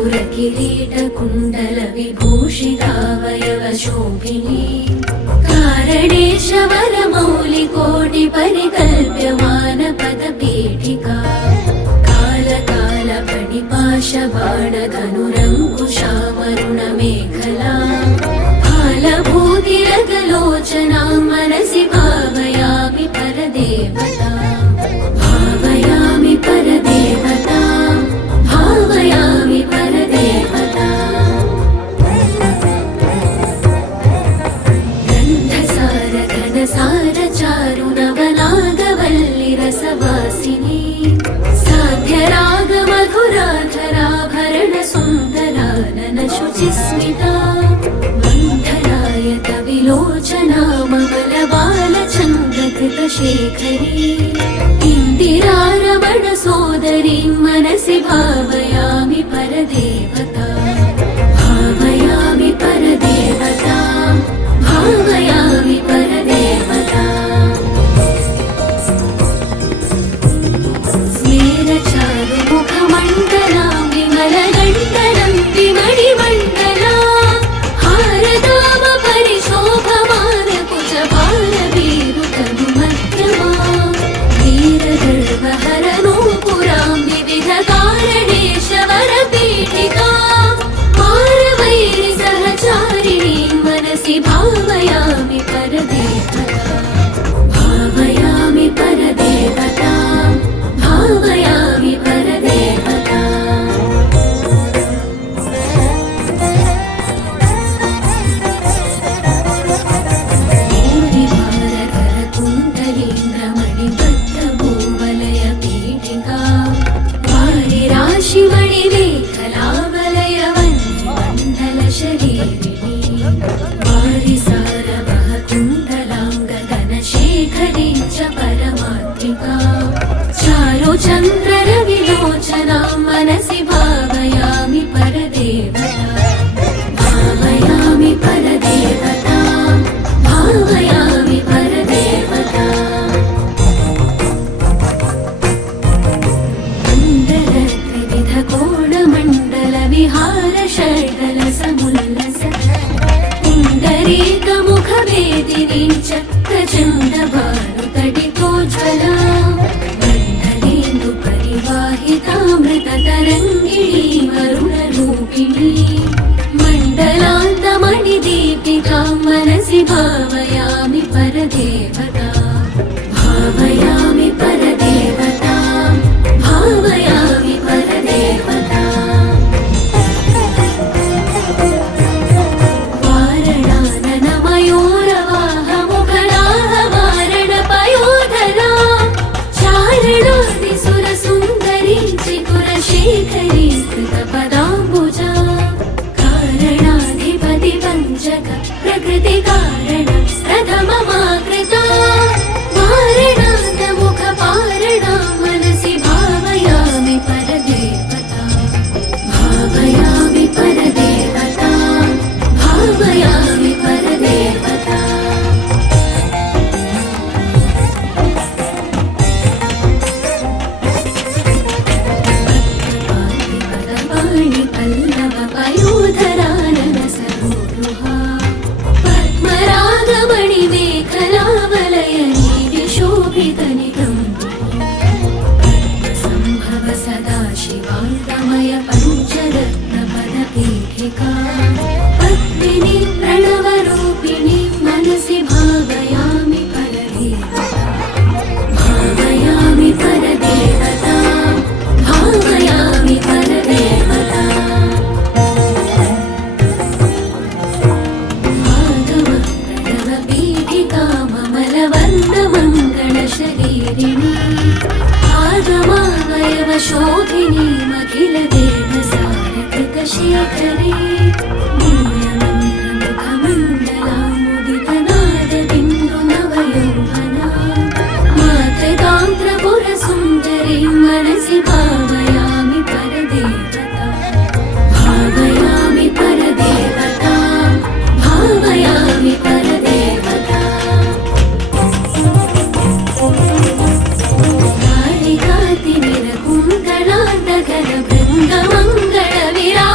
पुरकिरीटकुण्डलविभूषितावयवशोभिनी कारणेशवरमौलिकोटिपरिकल्प्यमानपदपीठिका कालकालपणिपाशबाणधनुरङ्कुशामरुणमेखला कालभूतिरगलोचनां मनसि भावयामि परदेवता भावयामि परदेवता भावयामि परदेवता गन्धसार घनसार चारु नवनागवल्लिरसवासिनी साध्यराग मधुराधराभरण सुन्दरानन शुचिस्मिता वन्धनायत विलोचना ममलबालचन्द्रकृतशेखरी इन्दिरारमण सोदरीं मनसि भावयामि परदेवता भावयामि परदेवता भावयामि परदेवता स्मेरचारुमुखमण्डलां विमलगण्डलं विमणिमण्डला हारदाम परिशोभमानकुचभारवीरुतनुमध्यमा वीरगर्वहरनूपुरां विविधकारणेशवरपीठिका पारवैरिसहचारिणीं मनसि भावयामि परदेवता भावयामि परदेवता भावयामि परदेवता भूरिभारकरकुण्डलीन्द्रमणिबद्धभूवलयपीठिका वारिराशिमणिमेखलावलयवह्निमण्डलशरीरिणी वारिसारवहकुण्डलाङ्गगनशेखरी च परमात्मिका चारुचन्द्ररविलोचनां मनसि भावयामि परदेवता भावयामि परदेवता भावयामि परदेवता कुण्डलत्रिविधकोणमण्डलविहारषड्दलसमुल्लस पुण्डरीकमुखवेदिनीं चक्रचण्डभानुतटितोज्ज्वला मण्डलेन्दुपरिवाहितामृततरङ्गिणी वरुणरूपिणी मण्डलान्तमणिदीपिकां मनसि भावयामि परदेवता भावयामि परदेवता भावयामि परदेवता वारणाननमयूरवाहमुखराहवारणपयोधरा चारणादिसुरसुन्दरी चिकुरशेखरी कृतपदाम्बुजा कारणाधिपति पञ्चक प्रकृतिकारण प्रथममाकृता वारणान्तमुखपारणा मनसि भावयामि परदेवता भावयामि परदेवता भावयामि परदेवता पद्मपाणि पल्लव पयोधरानन सरोरुहा पद्मरागमणिमेखलावलयनी विशोभितनिगम्बिनी संभव सदा शिवान्तमय पञ्चरत्नपदपीठिका पद्मिनी प्रणवरूपिणी मनसि भावयामि परदेवता भावयामि परदेवता भावयामि परदेवता माधवप्रणवपीठिका ममलवर्णमङ्गलशरीरिणी आगमावयवशोभिनी मखिलदेवसारकृतशेखरी मूलमन्त्रमुखमण्डलामुदितनादबिन्दुनवयौवना मातृगान्त्रपुरसुन्दरी मनसि भावयामि परदेवता भावयामि परदेवता भावयामि परदेवता कालिकातिमिरकुण्डलाण्डकर भृङ्गमङ्गलविरा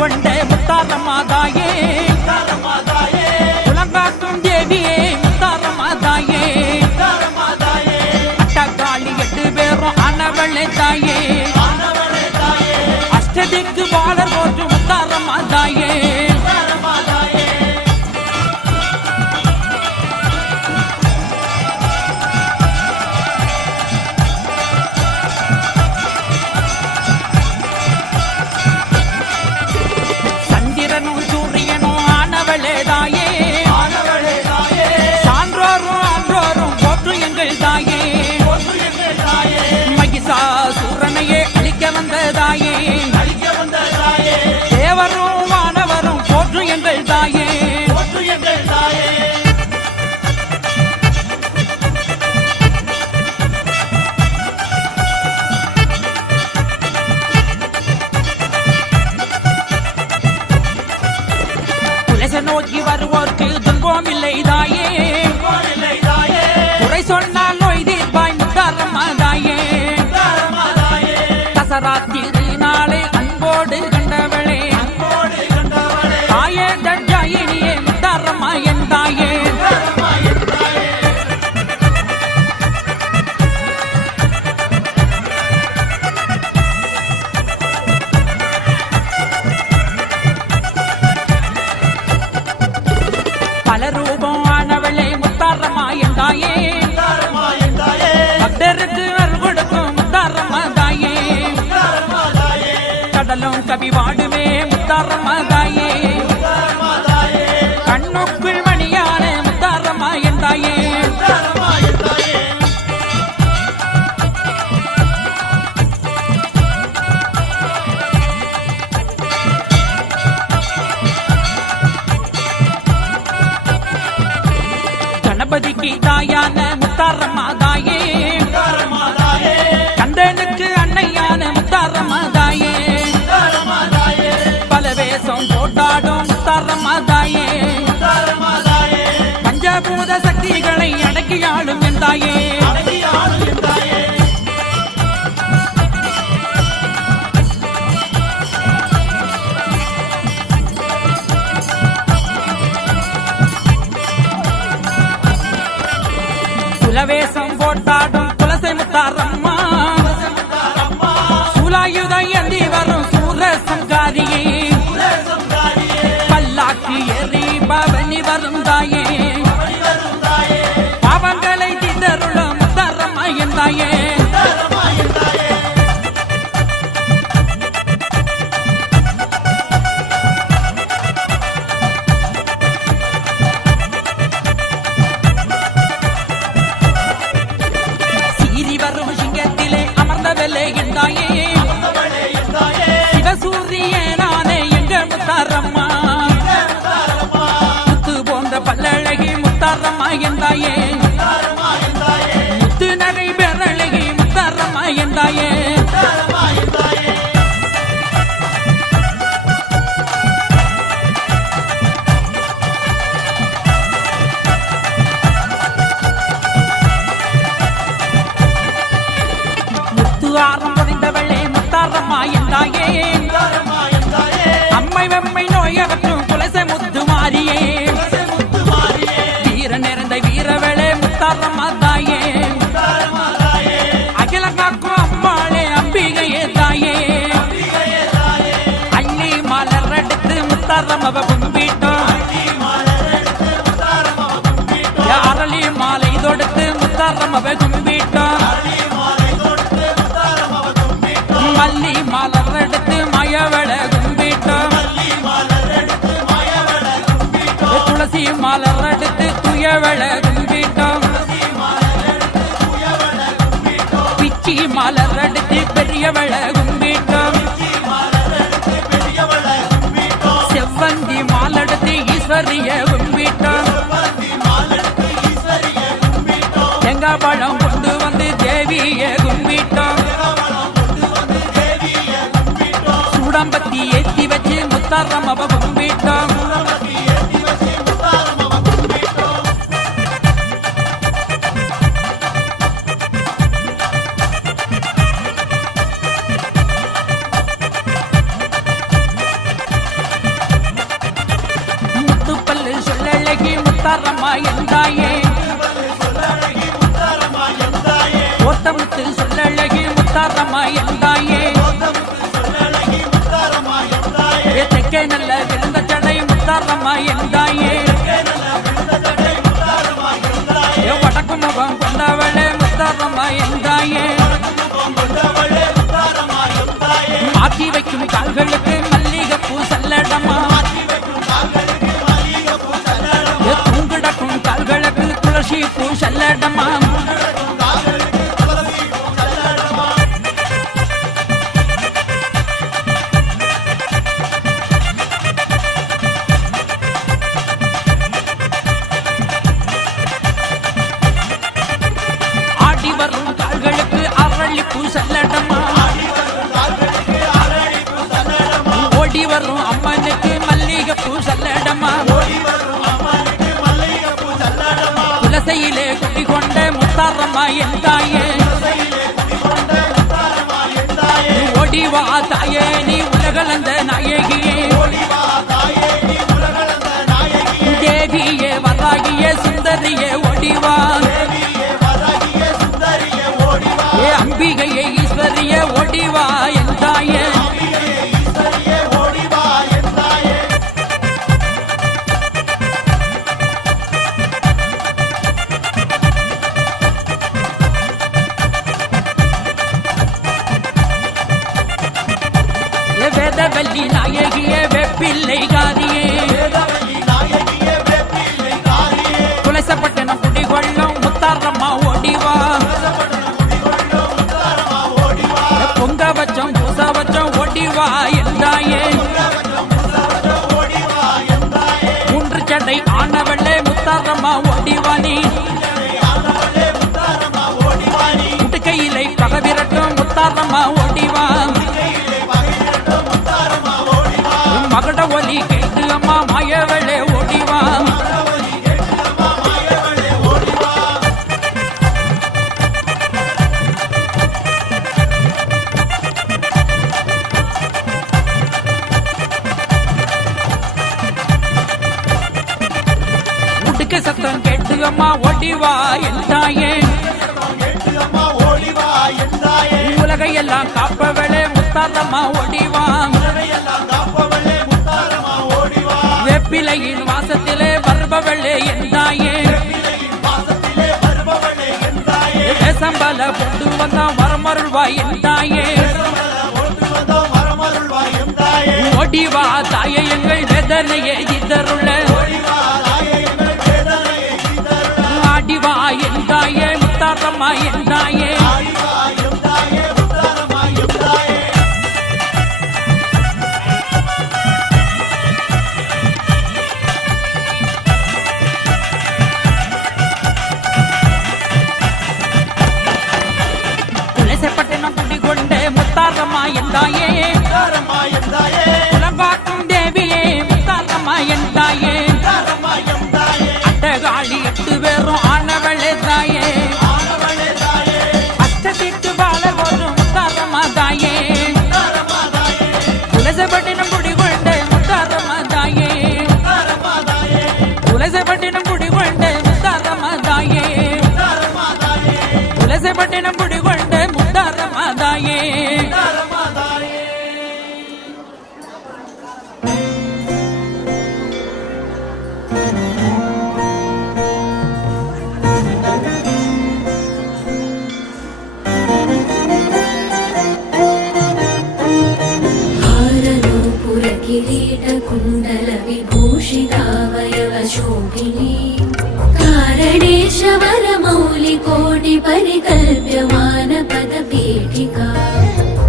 கொண்ட முத்தாரமாதாயே உலகாக்கும் தேவியே முத்தாரமாதாயே அட்டகாளி 8 பேரும் ஆனவளே தாயே அஷ்டதிக்கு பாலர் போற்று முத்தாரமாதாயே சூரனையே அழிக்க வந்ததாயே தேவரும் வானவரும் போற்று எங்கள் தாயே குலச நோக்கி வருவோர்க்கு துன்பம் இல்லை தாயே குறை சொன்னால் நோய் தீர்ப்பாய் முத்தாரமாதாயே தசராத்திரி நாளே அன்போடு கண்டவளே தாயே தட்சாயினியே முத்தாரம்மா என் தாயே பல ரூபம் ஆனவளே முத்தாரம்மா என் தாயே பக்தருக்கு அருள் கொடுக்கும் முத்தாரம்மா தாயே கடலும் கவி வாடுமே முத்தாரமாதாயே கண்ணுக்குள் மணியான முத்தாரம்மா என் தாயே கணபதிக்கு தாயான முத்தாரமாதாயே கந்தனுக்கு அன்னையான முத்தாரமாதாயே பலவேசம் போட்டாடும் முத்தாரமாதாயே பஞ்சபூத சக்திகளை அடக்கியாளும் என் தாயே குலவேசம் போட்டாடும் குலசை முத்தாரம்மா சூலாயுத ஏந்தி வரும் சூரசங்காரியே பல்லாக்கி எறி பவனி வரும் தாயே பாவங்களை தீர்த்தருளும் முத்தாரம்மா என் தாயே சீறி வரும் சிங்கத்திலே அமர்ந்தவளே என் தாயே சிவசூரியனானே எங்க முத்தாரம்மா முத்து போன்ற பல்லழகி முத்தாரம்மா என் தாயே முத்து நகை பெறழகி முத்தாரம்மா என் தாயே முத்து ஆரம் புரிந்தவளே முத்தாரம்மா என் தாயே அம்மை வெம்மை நோயகற்றும் குலசை முத்து மாறியே வீர நிறைந்த வீரவளே முத்தாரம்மா தாயே அகில காக்கும் அம்மாளே அம்பிகையே தாயே அள்ளி மலர் எடுத்து முத்தாரம்மாவை கும்பிட்டோம் அரளி மாலை தொடுத்து முத்தாரம்மாவை கும்பிட்டோம் மல்லி மலர் எடுத்து மயவள கும்பிட்டோம் துளசி மலர் எடுத்து துயவள கும்பிட்டோம் பிச்சி மலர் எடுத்து பெரியவள கும்பிட்டோம் செவ்வந்தி மாலெடுத்து ஈஸ்வரிய கும்பிட்டோம் தேங்காய் பழம் கொண்டு வந்து தேவிய கும்பிட்டோம் சூடம்பத்தி ஏத்தி வச்சு முத்தாரம்மாவை கும்பிட்டோம் என்றாயே மாற்றி வைக்கும் கால்களுக்கு மல்லிகைப்பூ சல்லடமா தூங்கிடக்கும் கால்களுக்கு துளசி பூ சல்லடமா ஆடி வரும் கால்களுக்கு அரளிப்பூ சல்லடமா ஓடி வரும் அம்மனுக்கு மல்லிகைப்பூ சல்லடமா குலசையிலே குடிகொண்ட முத்தாரம்மா என்றாயே ஓடிவா தாயே நீ உலகளந்த நாயகியே தேவியே வராகியே சுந்தரியே ஓடிவா ஏ அம்பிகையே ஈஸ்வரியே ஓடிவா என்றாயே வேதவல்லி நாயகியே வெப்பிள்ளை காரியே துளசப்பட்டணம் குடிகொள்ளும் முத்தாரம்மா ஓடிவா பொங்க வச்சம் பூச வச்சம் ஓடிவா என்றாயே மூன்று சடை ஆனவளே முத்தாரம்மா ஓடிவா நீ முட்டுக்கையிலை பகவிரட்டும் முத்தாரம்மா ஓடிவா மகட ஒலி கேட்டு அம்மா மாயவளே ஓடிவா முட்டுக்க சத்தம் கேட்டு அம்மா ஓடிவா என்றாயே உலகையெல்லாம் காப்பவளே முத்தாரம்மா ஓடிவா வெப்பிலையின் வாசத்திலே வருபவளே என்றாயே தேசம்பல கொண்டு வந்தான் வரமருள்வாய் என்றாயே ஓடிவா தாயே எங்கள் வேதனையே இதருள்ள ஆடிவா என்றாயே முத்தாரம்மா என்றாயே துளசப்பட்டணம் குடிகொண்ட முத்தாரம்மா என்றாயே உலகாக்கும் தேவியே முத்தாரம்மா என்றாயே அட்டகாளி 8 பேரும் ஆனவளே தாயே அஷ்டத்திட்டு வாழ ஒரு முத்தாரம்மா தாயே துளசப்பட்டணம் குடிகொண்ட முத்தாரம்மா தாயே துளசப்பட்டணம் குடிகொண்ட முத்தாரம்மா தாயே துளசப்பட்டணம் குடிகொண்ட முத்தாரம்மா தாயே किरीट कुण्डल विभूषितावयव शोभिनी कारणेशवर मौलि कोटि परिकल्प्यमान पदपीठिका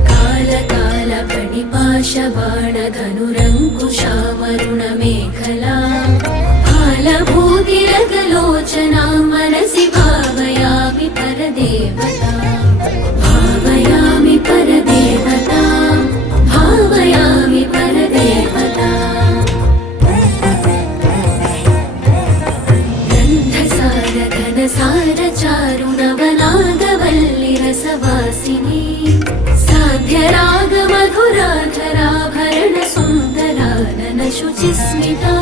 काल काल पणिपाश बाण धनुरङ्कुशामरुण मेखला फालभूतिरगलोचना मनसि भावयामि परदेवता भावयामि परदेवता भावयामि परदेवता गन्धसार घनसार चारुणवनागवल्लि रसवासिनी साध्यराग मधुराधराभरण सुन्दरानन शुचिस्मिता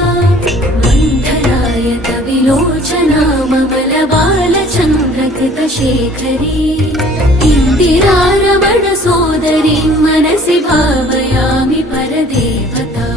मण्डलायत विलोचना ममलबालचन्द्रकृतशेखरी इन्दिरा रमण सोदरीं मनसि भावयामि परदेवता